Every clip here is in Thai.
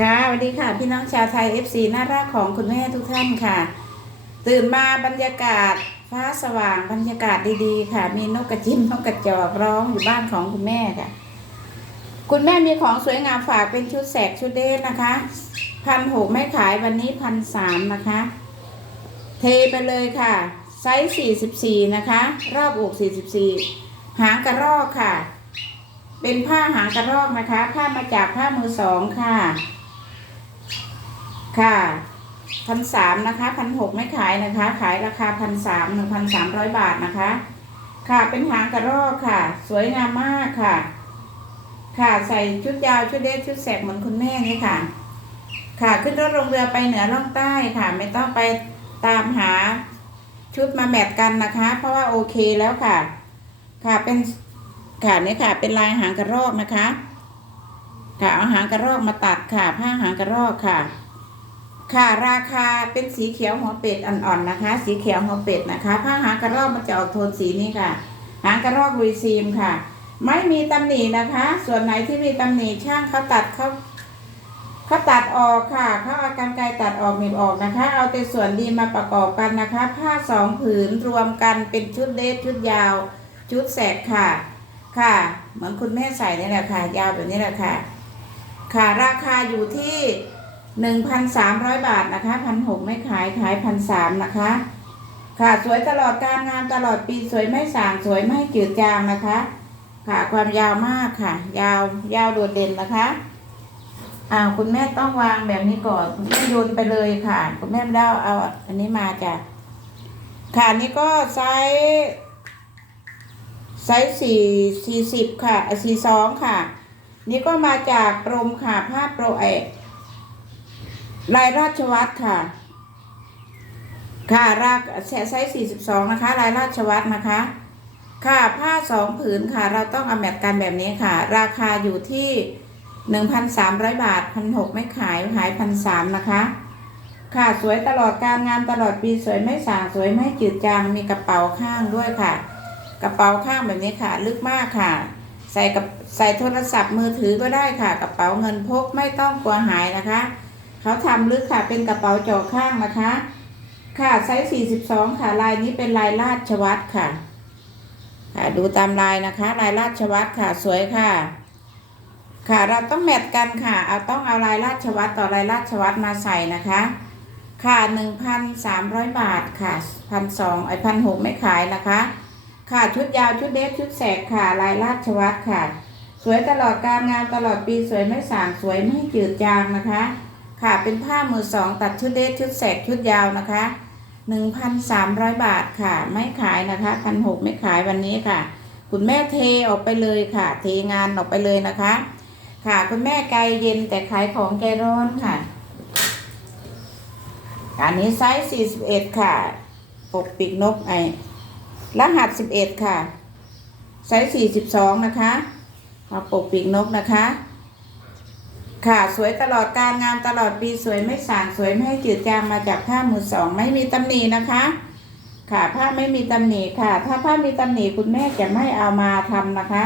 ค่ะสวัสดีค่ะ พี่น้องชาวไทย FC น่ารักของคุณแม่ทุกท่านค่ะ ตื่นมาบรรยากาศฟ้าสว่างบรรยากาศดีๆ ค่ะ มีนกกระจิมนกกระจอกร้องอยู่บ้านของคุณแม่ค่ะ คุณแม่มีของสวยงามฝากเป็นชุดแสกชุดเดทนะคะพันหกไม่ขายวันนี้พันสามนะคะ เทไปเลยค่ะ ไซส์สี่สิบสี่นะคะ รอบอกสี่สิบสี่หางกระรอกค่ะ เป็นผ้าหางกระรอกนะคะ ผ้ามาจากผ้ามือสองค่ะ ค่ะพันสามนะคะพันหกไม่ขายนะคะ ขายราคาพันสามหนึ่งพันสามร้อยบาทนะคะ ค่ะเป็นหางกระรอกค่ะ สวยงามมากค่ะ ค่ะใส่ชุดยาวชุดเดทชุดแสกเหมือนคุณแม่นี่ค่ะ ค่ะขึ้นรถลงเรือไปเหนือล่องใต้ค่ะ ไม่ต้องไปตามหาชุดมาแมทกันนะคะ เพราะว่าโอเคแล้วค่ะ ค่ะเป็นค่ะนี่ค่ะ เป็นลายหางกระรอกนะคะ ค่ะเอาหางกระรอกมาตัดค่ะ ผ้าหางกระรอกค่ะ ค่ะราคาเป็นสีเขียวหัวเป็ดอ่อนๆนะคะ สีเขียวหัวเป็ดนะคะ ผ้าหางกระรอกมันจะออกโทนสีนี้ค่ะ หางกระรอกลุยซีมค่ะ ไม่มีตำหนินะคะ ส่วนไหนที่มีตำหนิช่างเขาตัดเขาเขาตัดออกค่ะเขาเอากรรไกรตัดออกหนีบออกนะคะ เอาแต่ส่วนดีมาประกอบกันนะคะ ผ้าสองผืนรวมกันเป็นชุดเดทชุดยาว ชุดแสกค่ะ ค่ะ เหมือนคุณแม่ใส่นี่แหละค่ะ ยาวแบบนี้แหละค่ะ ค่ะ ราคาอยู่ที่ หนึ่งพันสามร้อยบาทนะคะพันหกไม่ขายขายพันสามนะคะ ค่ะสวยตลอดการงานตลอดปีสวยไม่สางสวยไม่จืดจางนะคะ ค่ะความยาวมากค่ะ ยาวยาวโดดเด่นนะคะอ่าคุณแม่ต้องวางแบบนี้ก่อนคุณแม่โยนไปเลยค่ะ คุณแม่ไม่ได้เอาอันนี้มาจ้ะค่ะนี่ก็ไซส์ไซส์สี่สี่สิบค่ะสี่สองค่ะ นี่ก็มาจากกรมค่ะผ้าโปรเอก ลายราชวัตรค่ะ ค่ะรากไซส์สี่สิบสองนะคะ ลายราชวัตรนะคะ ค่ะผ้าสองผืนค่ะ เราต้องเอาแมทกันแบบนี้ค่ะ ราคาอยู่ที่หนึ่งพันสามร้อยบาทพันหกไม่ขายขายพันสามนะคะ ค่ะสวยตลอดการงานตลอดปีสวยไม่สางสวยไม่จืดจางมีกระเป๋าข้างด้วยค่ะ กระเป๋าข้างแบบนี้ค่ะ ลึกมากค่ะ ใส่กับใส่โทรศัพท์มือถือก็ได้ค่ะ กระเป๋าเงินพกไม่ต้องกลัวหายนะคะ เขาทำลึกค่ะเป็นกระเป๋าเจาะข้างนะคะ ค่ะไซส์42 ค่ะลายนี้เป็นลายราชวัตรค่ะ ค่ะดูตามลายนะคะ ลายราชวัตรค่ะสวยค่ะ ค่ะเราต้องแมทกันค่ะเอาต้องเอาลายราชวัตรต่อลายราชวัตรมาใส่นะคะค่ะ1,300บาทค่ะพันสองไอพันหกไม่ขายนะคะ ค่ะชุดยาวชุดเดฟชุดแสกค่ะลายราชวัตรค่ะ สวยตลอดการงานตลอดปีสวยไม่สางสวยไม่จืดจางนะคะ ค่ะเป็นผ้ามือสองตัดชุดเดฟชุดแสกชุดยาวนะคะ 1,300 บาทค่ะ ไม่ขายนะคะพันหกไม่ขายวันนี้ค่ะ คุณแม่เทออกไปเลยค่ะ เทงานออกไปเลยนะคะ ค่ะคุณแม่ใจเย็นแต่ขายของใจร้อนค่ะ อันนี้ไซส์41 ค่ะ ปกปีกนกไอรหัส 11 ค่ะ ไซส์42 นะคะมาปกปีกนกนะคะ ค่ะสวยตลอดการงานตลอดปีสวยไม่สางสวยไม่ให้จืดจางมาจากผ้ามือสองไม่มีตำหนินะคะ ค่ะผ้าไม่มีตำหนิค่ะ ถ้าผ้ามีตำหนิคุณแม่จะไม่เอามาทำนะคะ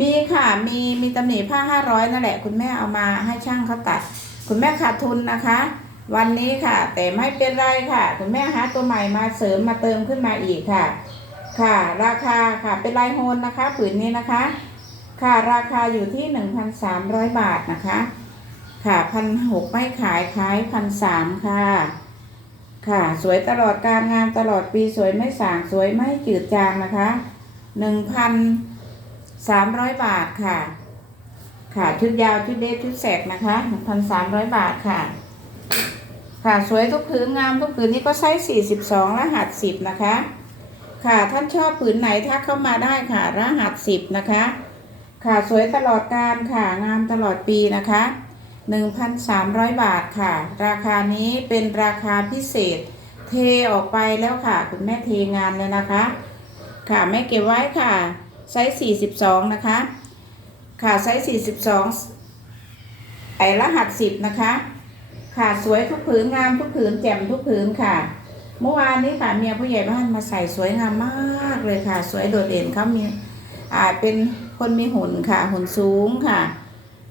มีค่ะมีมีตำหนิผ้าห้าร้อยนั่นแหละ คุณแม่เอามาให้ช่างเขาตัด คุณแม่ขาดทุนนะคะ วันนี้ค่ะ แต่ไม่เป็นไรค่ะ คุณแม่หาตัวใหม่มาเสริมมาเติมขึ้นมาอีกค่ะ ค่ะ ราคาค่ะเป็นลายโฮนนะคะ ผืนนี้นะคะ ค่ะราคาอยู่ที่หนึ่งพันสามร้อยบาทนะคะ ค่ะพันหกไม่ขายขายพันสามค่ะ ค่ะ สวยตลอดการงานตลอดปีสวยไม่สางสวยไม่จืดจางนะคะหนึ่งพันสามร้อยบาทค่ะ ค่ะชุดยาวชุดเดฟชุดแสกนะคะหนึ่งพันสามร้อยบาทค่ะ ค่ะสวยทุกผืนงามทุกผืนนี้ก็ไซส์สี่สิบสองรหัสสิบนะคะ ค่ะท่านชอบผืนไหนทักเข้ามาได้ค่ะ รหัสสิบนะคะ ค่ะสวยตลอดการค่ะงามตลอดปีนะคะ 1,300 บาทค่ะ ราคานี้เป็นราคาพิเศษ เทออกไปแล้วค่ะ คุณแม่เทงานเลยนะคะ ค่ะแม่เก็บไว้ค่ะไซส์42 นะคะ ค่ะไซส์42ไอรหัส 10 นะคะ ค่ะสวยทุกผืนงามทุกผืนแจ่มทุกผืนค่ะเมื่อวานนี้ค่ะเมียผู้ใหญ่บ้านมาใส่สวยงามมากเลยค่ะ สวยโดดเด่นเขามีอ่าเป็น คนมีหุ่นค่ะ หุ่นสูงค่ะ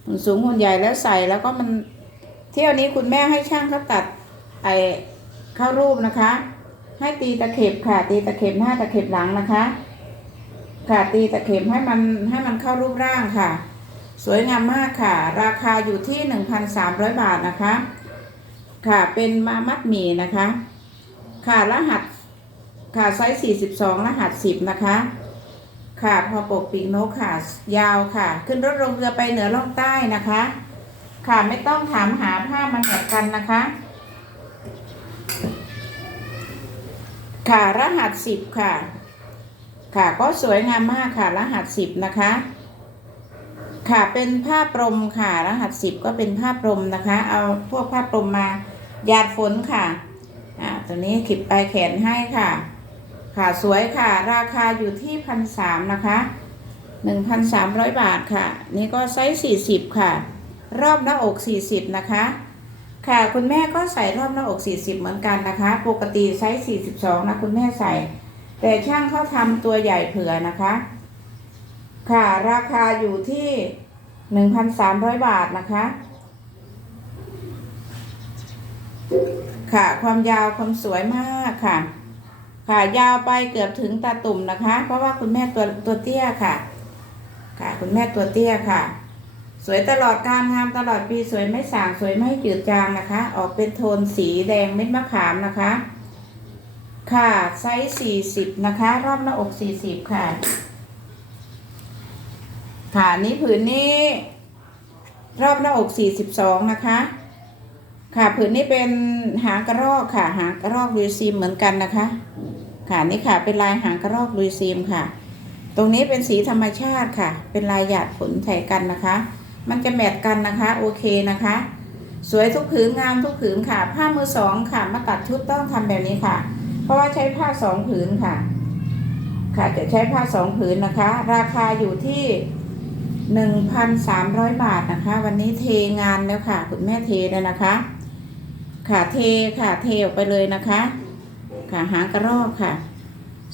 หุ่นสูงหุ่นใหญ่แล้วใส่แล้วก็มันเที่ยวนี้คุณแม่ให้ช่างเขาตัดไอเข้ารูปนะคะ ให้ตีตะเข็บค่ะ ตีตะเข็บหน้าตะเข็บหลังนะคะ ค่ะตีตะเข็บให้มันให้มันเข้ารูปร่างค่ะ สวยงามมากค่ะ ราคาอยู่ที่หนึ่งพันสามร้อยบาทนะคะ ค่ะเป็นมามัดหมี่นะคะ ค่ะรหัสค่ะไซส์สี่สิบสองรหัสสิบนะคะ ค่ะพอปกปีกนกค่ะ ยาวค่ะ ขึ้นรถลงเรือไปเหนือล่องใต้นะคะ ค่ะไม่ต้องถามหาผ้ามันเหมือนกันนะคะ ค่ะรหัสสิบค่ะ ค่ะก็สวยงามมากค่ะ รหัสสิบนะคะ ค่ะเป็นผ้าปรมค่ะ รหัสสิบก็เป็นผ้าปรมนะคะ เอาพวกผ้าปรมมาหยาดฝนค่ะอ่าตัวนี้ขีดปลายแขนให้ค่ะ ค่ะสวยค่ะ ราคาอยู่ที่พันสามนะคะหนึ่งพันสามร้อยบาทค่ะ นี่ก็ไซส์สี่สิบค่ะ รอบหน้าอกสี่สิบนะคะ ค่ะคุณแม่ก็ใส่รอบหน้าอกสี่สิบเหมือนกันนะคะ ปกติไซส์สี่สิบสองนะคุณแม่ใส่ แต่ช่างเขาทำตัวใหญ่เผื่อนะคะ ค่ะราคาอยู่ที่หนึ่งพันสามร้อยบาทนะคะค่ะ ความยาวความสวยมากค่ะ ค่ะยาวไปเกือบถึงตาตุ่มนะคะ เพราะว่าคุณแม่ตัวตัวเตี้ยค่ะ ค่ะ คุณแม่ตัวเตี้ยค่ะ สวยตลอดการงามตลอดปีสวยไม่สางสวยไม่จืดจางนะคะ ออกเป็นโทนสีแดงเม็ดมะขามนะคะ ค่ะไซส์สี่สิบนะคะ รอบหน้าอกสี่สิบค่ะ ค่ะนี่ผืนนี้ รอบหน้าอกสี่สิบสองนะคะค่ะผืนนี้เป็นหางกระรอกค่ะ หางกระรอกลุยซีมเหมือนกันนะคะ ค่ะนี่ค่ะ เป็นลายหางกระรอกลุยซีมค่ะ ตรงนี้เป็นสีธรรมชาติค่ะ เป็นลายหยาดฝนใส่กันนะคะ มันจะแมทกันนะคะ โอเคนะคะ สวยทุกผืนงามทุกผืนค่ะ ผ้ามือสองค่ะ มาตัดชุดต้องทำแบบนี้ค่ะ เพราะว่าใช้ผ้าสองผืนค่ะ ค่ะจะใช้ผ้าสองผืนนะคะ ราคาอยู่ที่หนึ่งพันสามร้อยบาทนะคะ วันนี้เทงานแล้วค่ะ คุณแม่เทเลยนะคะ ค่ะเทค่ะเทออกไปเลยนะคะ ค่ะ หางกระรอกค่ะ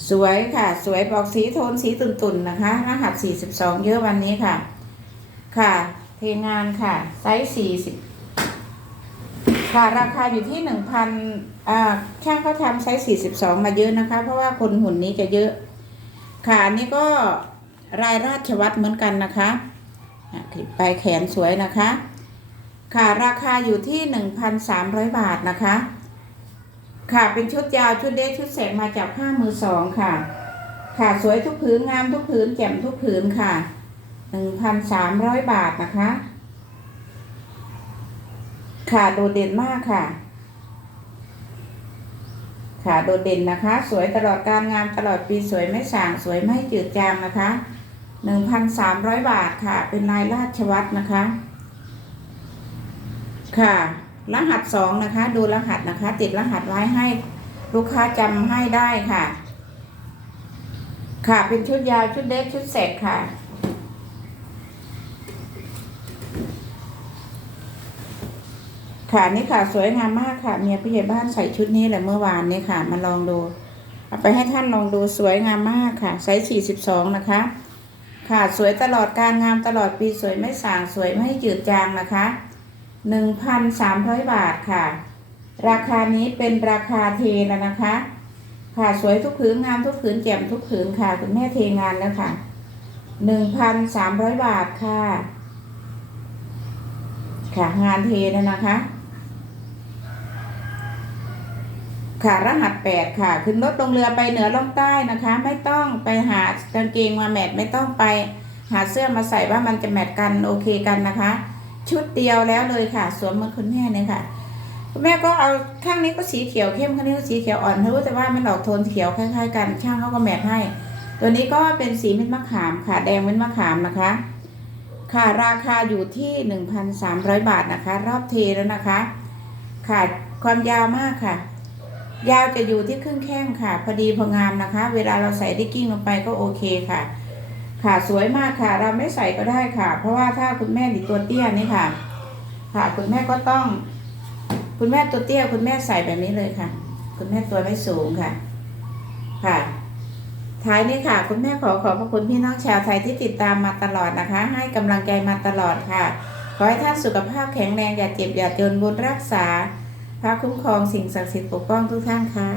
สวยค่ะ สวยบอกสีโทนสีตุ่นๆนะคะ รหัสสี่สิบสองเยอะวันนี้ค่ะ ค่ะ เทงานค่ะ ไซส์สี่สิบค่ะ ราคาอยู่ที่หนึ่งพันอ่าช่างเขาทำไซส์สี่สิบสองมาเยอะนะคะ เพราะว่าคนหุ่นนี้จะเยอะ ค่ะอันนี้ก็รายราชวัตรเหมือนกันนะคะอะคลิปปลายแขนสวยนะคะ ค่ะราคาอยู่ที่หนึ่งพันสามร้อยบาทนะคะ ค่ะเป็นชุดยาวชุดเดทชุดแสกมาจากผ้ามือสองค่ะ ค่ะสวยทุกผืนงามทุกผืนแจ่มทุกผืนค่ะหนึ่งพันสามร้อยบาทนะคะ ค่ะโดดเด่นมากค่ะ ค่ะโดดเด่นนะคะ สวยตลอดการงามตลอดปีสวยไม่สางสวยไม่จืดจางนะคะหนึ่งพันสามร้อยบาทค่ะ เป็นลายราชวัตรนะคะ ค่ะ รหัสสองนะคะ ดูรหัสนะคะ ติดรหัสไว้ให้ลูกค้าจำให้ได้ค่ะ ค่ะเป็นชุดยาวชุดเล็กชุดเสกค่ะค่ะนี่ค่ะสวยงามมากค่ะเมียผู้ใหญ่บ้านใส่ชุดนี้แหละเมื่อวานนี้ค่ะ มาลองดูเอาไปให้ท่านลองดูสวยงามมากค่ะไซส์สี่สิบสองนะคะ ค่ะสวยตลอดการงามตลอดปีสวยไม่สางสวยไม่จืดจางนะคะ หนึ่งพันสามร้อยบาทค่ะ ราคานี้เป็นราคาเทแล้วนะคะ ค่ะสวยทุกผืนงามทุกผืนแจ่มทุกผืนค่ะคุณแม่เทงานแล้วค่ะหนึ่งพันสามร้อยบาทค่ะ ค่ะงานเทแล้วนะคะ ค่ะรหัสแปดค่ะ ขึ้นรถลงเรือไปเหนือลงใต้นะคะ ไม่ต้องไปหากางเกงมาแมทไม่ต้องไป หาเสื้อมาใส่ว่ามันจะแมทกันโอเคกันนะคะ ชุดเดียวแล้วเลยค่ะ สวมเหมือนคุณแม่เนี่ยค่ะ คุณแม่ก็เอาข้างนี้ก็สีเขียวเข้มข้างนี้ก็สีเขียวอ่อนรู้แต่ว่ามันออกโทนเขียวคล้ายๆกัน ช่างเขาก็แมทให้ ตัวนี้ก็เป็นสีเม็ดมะขามค่ะ แดงเม็ดมะขามนะคะ ค่ะราคาอยู่ที่หนึ่งพันสามร้อยบาทนะคะ รอบเทแล้วนะคะ ค่ะความยาวมากค่ะ ยาวจะอยู่ที่ครึ่งแข้งค่ะ พอดีพองามนะคะ เวลาเราใส่ดิกกิ้งลงไปก็โอเคค่ะ ค่ะสวยมากค่ะ เราไม่ใส่ก็ได้ค่ะ เพราะว่าถ้าคุณแม่หรือตัวเตี้ยนี่ค่ะ ค่ะคุณแม่ก็ต้อง คุณแม่ตัวเตี้ย คุณแม่ใส่แบบนี้เลยค่ะ คุณแม่ตัวไม่สูงค่ะ ค่ะ ท้ายนี้ค่ะ คุณแม่ขอขอบพระคุณพี่น้องชาวไทยที่ติดตามมาตลอดนะคะ ให้กำลังใจมาตลอดค่ะขขอให้ท่านสุขภาพแข็งแรงอย่าเจ็บอย่าจนบุญรักษาพระคุ้มครองสิ่งศักดิ์สิทธิ์ปกป้องทุกท่านค่ะ